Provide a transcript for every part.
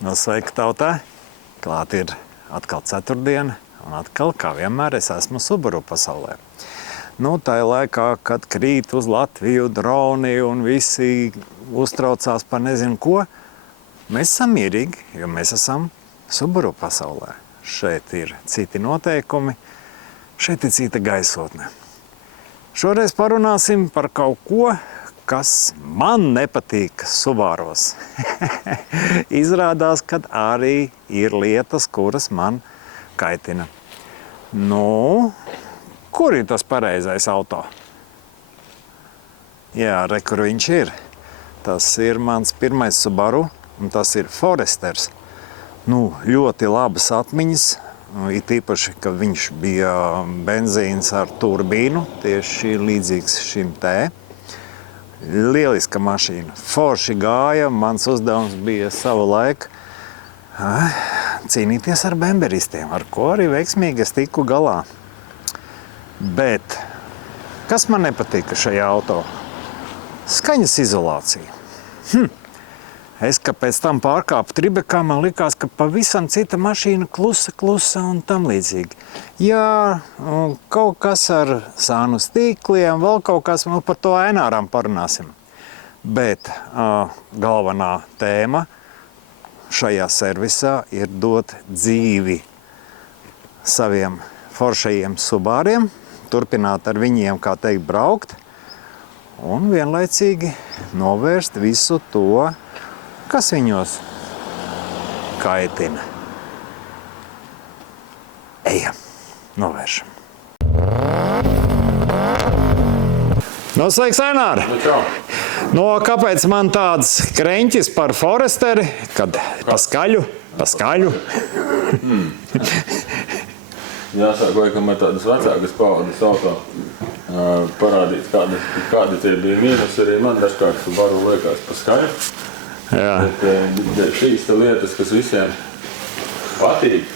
No sveika tautā, klāt ir atkal ceturtdiena, un atkal, kā vienmēr, es esmu Subaru pasaulē. Tajā laikā, kad krīt uz Latviju droni un visi uztraucās par nezinu ko, mēs esam mierīgi, jo mēs esam Subaru pasaulē. Šeit ir citi noteikumi, šeit ir cita gaisotne. Šoreiz parunāsim par kaut ko, kas man nepatīk Subaros. Izrādās, ka arī ir lietas, kuras man kaitina. Kur ir tas pareizais auto? Jā, re, kur viņš ir. Tas ir mans pirmais Subaru, un tas ir Foresters. Ļoti labas atmiņas, it īpaši, ka viņš bija benzīns ar turbīnu, tieši līdzīgs šim te. Lieliska mašīna. Forši gāja, mans uzdevums bija savu laiku cīnīties ar bemberistiem, ar ko arī veiksmīgi es tiku galā. Bet kas man nepatika šajā auto? Skaņas izolācija. Es, ka pēc tam pārkāpu Tribekā, man likās, ka pavisam cita mašīna klusa un tam līdzīgi. Jā, kaut kas ar sānu stīkliem, vēl kaut kas, par to Aināram parunāsim. Bet galvenā tēma šajā servisā ir dot dzīvi saviem foršajiem Subariem, turpināt ar viņiem, kā teikt, braukt, un vienlaicīgi novērst visu to, kas viņos kaitina. Ejam, novēršam. Sveiks, Ainār! Kāpēc man tāds kreņķis par Foresteri, kad paskaļu? Jāsāk, laikam ar tādas vecākas paudas auto parādīt, kādi tie bija mīnus, arī man dažkārt Subaru liekas paskaļu. Bet šīs lietas, kas visiem patīk,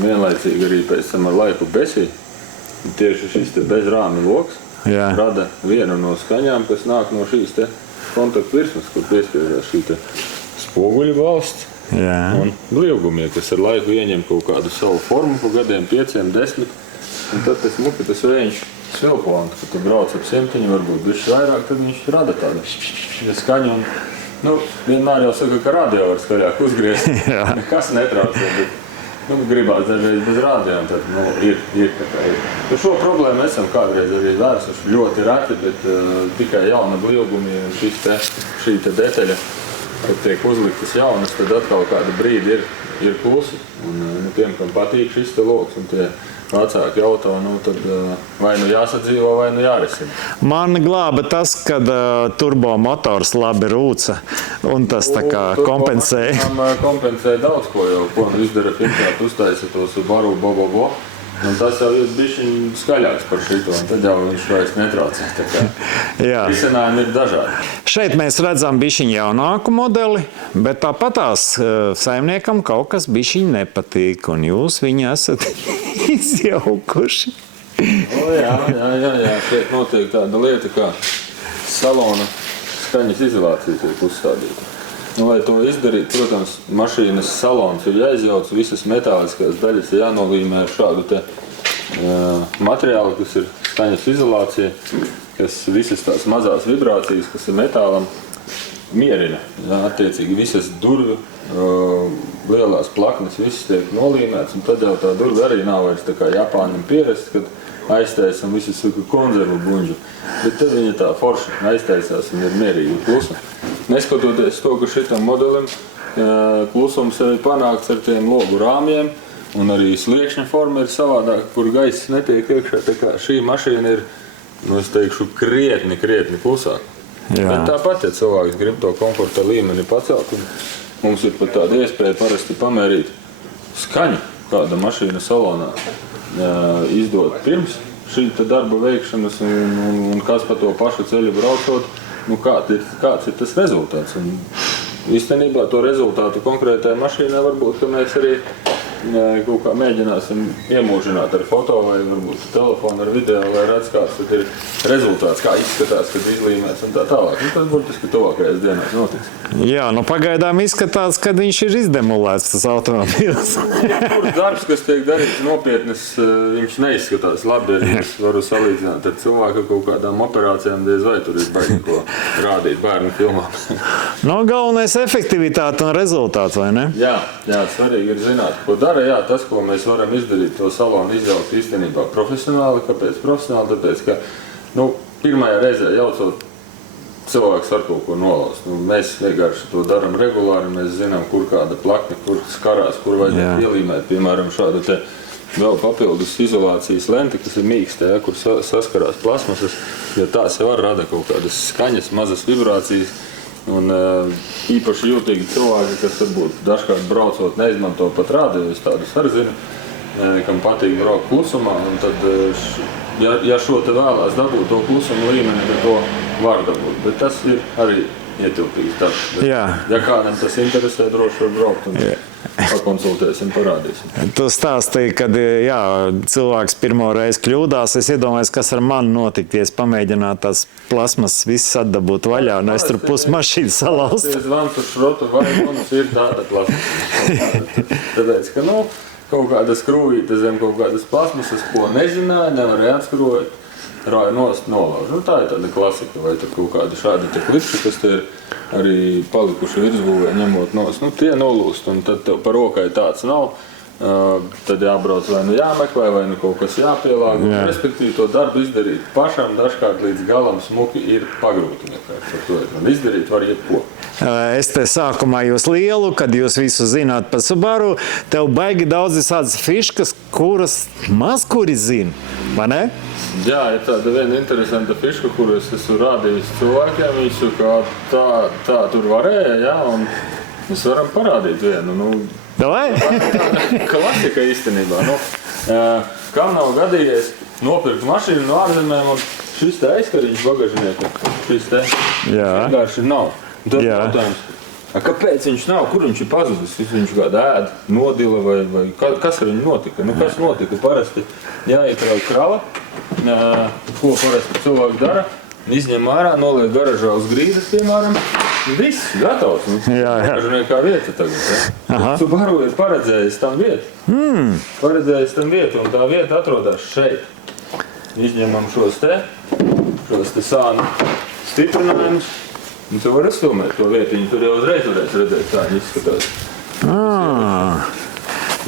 vienlaicīgi arī pēc tam ar laiku besī, tieši šis te bezrāmi loks rada vienu no skaņām, kas nāk no šīs te kontaktvirsmas, kur piespiežās šī te spoguļu valsts un blīvgumie, kas ar laiku ieņem kaut kādu savu formu pa gadiem 5, 10, un tad tas muka, tas vējiņš svilpont, kad tu brauc ap simtiņu, varbūt bišķi vairāk, tad viņš rada tādu skaņu. Vienmēr jau saka, ka radio var skaļāk uzgriezt, nekas netraucē, bet gribās dažreiz bez radio, un tad ir tā kā ir. Šo problēmu esam kādreiz arī vērsuši ļoti reti, bet tikai jauna blīvgumi un šī te detaļa, kad tiek uzliktas jaunas, tad atkal kādu brīdi ir klusi. Un tiem, kam patīk šis te loks un tie vecāki auto, tad vai jāsadzīvo, vai jārisina. Man glāba tas, kad turbomotors labi rūca, un tas tā kā kompensēja. Kompensēja daudz ko jau, ko izdara pirmkārt uztaisa to Subaru Bobobo. Un tas jau ir bišķiņ skaļāks par šito, un tad jau viņš vairs netraucē. Risinājumi ir dažādi. Šeit mēs redzam bišķiņ jaunāku modeli, bet tāpatās saimniekam kaut kas bišķiņ nepatīk, un jūs viņu esat izjaukuši. Jā. Šeit notiek tāda lieta, kā salona skaņas izolācija tiek uzstādīta. Lai to izdarīt, protams, mašīnas salons ir jāizjauc, visas metāliskās daļas ir jānolīmē ar šādu te materiālu, kas ir skaņas izolācija, kas visas tās mazās vibrācijas, kas ir metālam, mierina. Attiecīgi visas durvi, lielās plaknes, visas tiek nolīmēts, un tad jau tā durvi arī nav vairs tā kā Japāņam pierast, kad aiztaisam visas konzervu buņģu. Bet tad viņa tā forši aiztaisās un ir mierīgi klusa. Neskatoties to, ka šitam modelim klusums arī panākts ar tiem logu rāmjiem, un arī sliekšņa forma ir savādāk, kur gaiss netiek iekšā. Tā kā šī mašīna ir, es teikšu, krietni klusāk. Bet tāpat, ja cilvēks grib to komforta līmeni pacelt, un mums ir pat tāda iespēja parasti pamērīt skaņu, kāda mašīna salonā izdot pirms šī darba veikšanas, un kas pa to pašu ceļu braucot, kāds ir tas rezultāts. Un īstenībā to rezultātu konkrētajā mašīnā varbūt, ka mēs arī kaut kā mēģināsim iemūžināt ar foto vai varbūt telefonu ar video, lai redz, kāds tad ir rezultāts, kā izskatās, kad izlīmēs un tā tālāk. Tas burtiski tuvākajās dienās notiks. Jā, pagaidām izskatās, ka viņš ir izdemolēts, tas automobīls. Jebkurš darbs, kas tiek darīts nopietnas, viņš neizskatās labi. Es varu salīdzināt ar cilvēku kaut kādām operācijām, diez vai tur ir baigi ko rādīt bērnu filmām. Galvenais efektivitāte un rezultāts, vai ne? Jā, svarīgi ir zināt, ko dara. Jā, tas, ko mēs varam izdarīt, to salonu izjaukt īstenībā profesionāli. Kāpēc profesionāli? Tāpēc, ka pirmajā reizē jaucot, cilvēks var kaut ko nolaust. Mēs vienkārši to darām regulāri, mēs zinām, kur kāda plakne, kur skarās, kur vajadzētu ielīmēt, piemēram, šādu te vēl papildus izolācijas lenti, kas ir mīksta, kur saskarās plasmasas, jo tās jau var rada kaut kādas skaņas, mazas vibrācijas. Un īpaši jūtīgi cilvēki, kas varbūt dažkārt braucot neizmanto pat rādījus, tādus arī zinu, kam patīk braukt klusumā, un tad, ja šo te vēlās dabūt to klusumu līmeni, tad to var dabūt, bet tas ir arī ietilpīgs darbs. Ja kādam tas interesē, droši var braukt un pakonsultēsim, parādīsim. Tu stāstīji, kad cilvēks pirmo reizi kļūdās. Es iedomājos, kas ar mani notika, ja es pamēģinātu tās plasmas visas atdabūt vaļā, un es tur pus mašīnu salauzt. Tas zvans uz šrotu vai mums ir tāda plasmas. Tāpēc, ka kaut kāda skrūvīte zem kaut kādas plasmasas, ko nezināja, nevarēja atskrūvēt. Rāja nost, nolauž. Tā ir tāda klasika, vai tur kaut kādi šādi te klipsi, kas te ir arī palikuši virsbūvē, ņemot nost. Tie nolūst, un tad tev par rokai tāds nav. Tad jābrauc vai jāmeklē, vai kaut kas jāpielāgo. Respektīvi, to darbu izdarīt pašam dažkārt līdz galam smuki ir pagrūti. Un izdarīt var jebko. Es te sākumā jūs lielu, kad jūs visu zināt par Subaru, tev baigi daudz visādas fiškas, kuras maz kuri zina, vai ne? Jā, ir tāda viena interesanta fiška, kuru es esmu rādījis cilvēkiem. Visu, kā tā tur varēja, jā, un mēs varam parādīt vienu. Davai? Klasika īstenībā. Kam nav gadījies nopirkt mašīnu no ārzemēm, un šis te aizkariņš bagažnieka, šis te vienkārši nav. Tad jautājums, kāpēc viņš nav, kur viņš ir pazudis? Viņš kādā ēd, nodila vai kas ar viņu notika? Kas notika? Parasti jāiekrauj krava, ko parasti cilvēki dara, izņem ārā, noliek garažā uz grīdas, piemēram, viss, gatavs. Bagažniekā vieta tagad. Subaru ir paredzējis tam vietu. Paredzējis tam vietu, un tā vieta atrodas šeit. Izņemam šos te sānu stiprinājumus. Un tu vari uzfilmēt to vietiņu, tur jau uzreiz varēs redzēt, kā viņi izskatās.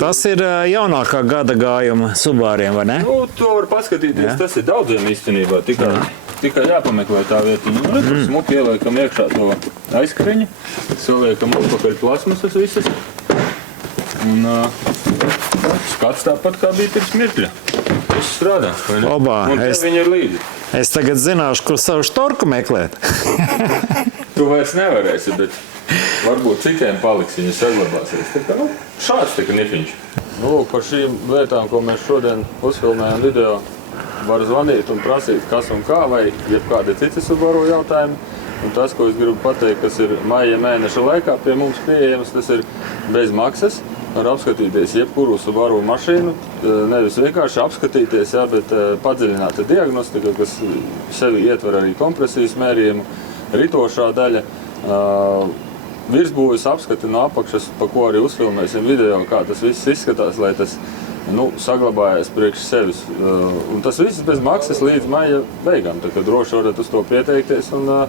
Tas ir jaunākā gada gājuma Subariem, vai ne? To var paskatīties, tas ir daudziem īstenībā, tikai jāpameklē tā vietiņa. Tur smuki ieliekam iekšā to aizkariņu, saliekam atpakaļ plasmasas visas. Un skats tāpat kā bija pirms mirkļa. Viss strādā, vai ne? Un te viņi ir līdzi. Es tagad zināšu, kur savu štorku meklēt. Tu vairs nevarēsi, bet varbūt citiem paliks, viņa saglabāsies. Šāds tika nifiņš. Par šīm lietām, ko mēs šodien uzfilmējam video, var zvanīt un prasīt, kas un kā, vai jebkādi citi Subaru jautājumi. Un tas, ko es gribu pateikt, kas ir maija mēneša laikā pie mums pieejams, tas ir bez maksas. Var apskatīties jebkuru Subaru mašīnu, nevis vienkārši apskatīties, bet padziļināta diagnostika, kas sevi ietver arī kompresijas mērījumu, ritošā daļa, virsbūves apskati no apakšas, pa ko arī uzfilmēsim video, kā tas viss izskatās, lai tas saglabājas priekš sevis. Un tas viss bez maksas līdz maija beigām, tā kā droši varat uz to pieteikties un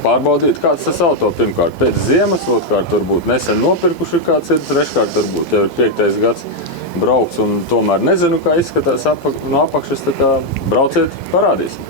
pārbaudīt, kāds tas auto pirmkārt pēc ziemas, otrkārt varbūt nesen nopirkuši kāds ir, treškārt varbūt jau ir 5. gads braukts un tomēr nezinu, kā izskatās no apakšas, tā kā brauciet, parādīsim.